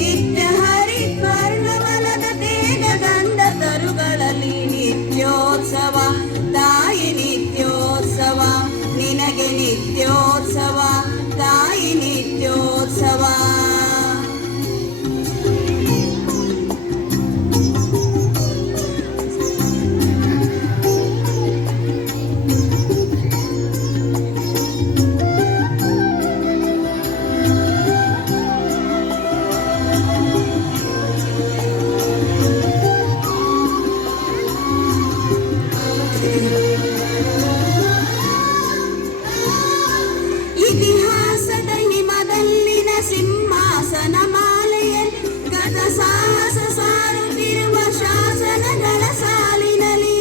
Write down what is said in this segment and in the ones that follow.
ನಿತ್ಯ ಹರಿದ್ವರ್ಣವನದ ತೇಗ ಗಂಧ ತರುಗಳಲ್ಲಿ ನಿತ್ಯೋತ್ಸವ ತಾಯಿ ನಿತ್ಯೋತ್ಸವ ನಿನಗೆ ನಿತ್ಯೋತ್ಸವ ತಾಯಿ ನಿತ್ಯೋತ್ಸವ. ಇತಿಹಾಸದ ಹಿಮದಲ್ಲಿನ ಸಿಂಹಾಸನ ಮಾಲೆಯಲ್ಲಿ ಗತ ಸಾಹಸ ಸಾರುತ್ತಿರುವ ಶಾಸನಗಳ ಸಾಲಿನಲ್ಲಿ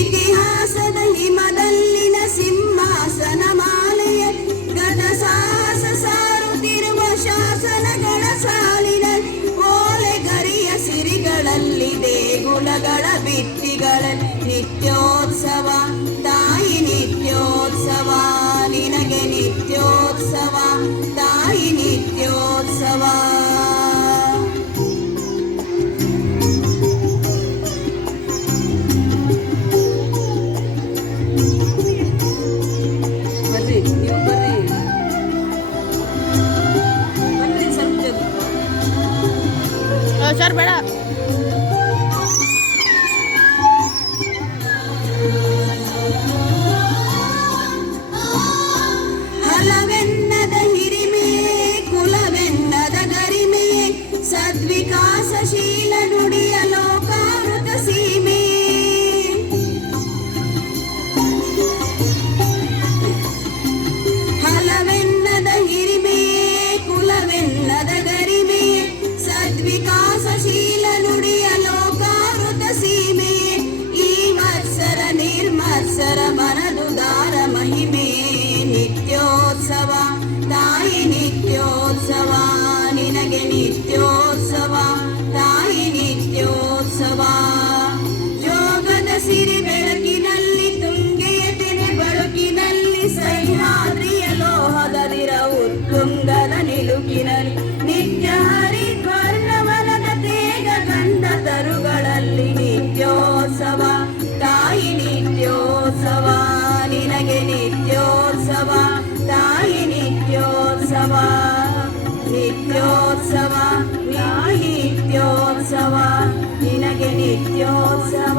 ಇತಿಹಾಸದ ಹಿಮದಲ್ಲಿನ ಸಿಂಹಾಸನ ಮಾಲೆಯಲ್ಲಿ ಗತ ಸಾಹಸ ಸಾರುತ್ತಿರುವ ಶಾಸನಗಳ ಸಾಲಿನಲ್ಲಿ ಓಲೆಗರಿಯ ಸಿರಿಗಳಲ್ಲಿ ದೇಗುಲಗಳ ಭಿತ್ತಿಗಳಲ್ಲಿ ನಿತ್ಯೋತ್ಸವ ತಾಯಿ ನಿತ್ಯೋತ್ಸವ ನಿನಗೆ ನಿತ್ಯೋತ್ಸವ ತಾಯಿ ನಿತ್ಯೋತ್ಸವ. ಬರ್ರಿ ನೀವು ಬರ್ರಿ ಬರ್ರಿ ಸ್ವಲ್ಪ ಸರ್ ಬೇಡ. ಹಲವೆನ್ನದ ಹಿರಿಮೆಯೇ ಕುಲವೆನ್ನದ ಗರಿಮೆಯೇ ಸದ್ವಿಕಾಸಶೀಲ ನುಡಿಯ ಲೋಕಾಮೃತ ಸೀಮೆ. ಹಲವೆನ್ನದ ಹಿರಿಮೆಯೇ ಕುಲವೆನ್ನದ ಗರಿಮೆಯೇ ಸದ್ವಿಕಾಸಶೀಲ ನುಡಿಯ ಲೋಕಾಮೃತ ಸೀಮೆ. ಈ ಮತ್ಸರ ನಿರ್ಮತ್ಸರ ಮನದುದಾರ ಮಹಿಮೆಯೇ ನಿತ್ಯೋತ್ಸವ ತಾಯಿ ನಿತ್ಯೋತ್ಸವ ನಿನಗೆ ನಿತ್ಯೋತ್ಸವ ತಾಯಿ ನಿತ್ಯೋತ್ಸವ. ಯೋಗದ ಸಿರಿ ಬೆಳಕಿನಲ್ಲಿ ತುಂಗೆಯ ತೆನೆ ಬಳುಕಿನಲ್ಲಿ ಸಹ್ಯಾದ್ರಿಯ ಲೋಹದದಿರ ಉತ್ತುಂಗದ ನಿಲುಕಿನಲ್ಲಿ ನಿತ್ಯ ಹರಿದ್ವರ್ಣವನದ ತೇಗ ಗಂಧ ತರುಗಳಲ್ಲಿ ನಿತ್ಯೋತ್ಸವ ತಾಯಿ ನಿತ್ಯೋತ್ಸವ ನಿನಗೆ ನಿತ್ಯೋತ್ಸವ ತಾಯಿ ನಿತ್ಯೋತ್ಸವ ನಿತ್ಯೋತ್ಸವ ತಾಯಿ ನಿತ್ಯೋತ್ಸವ ನಿನಗೆ ನಿತ್ಯೋತ್ಸವ.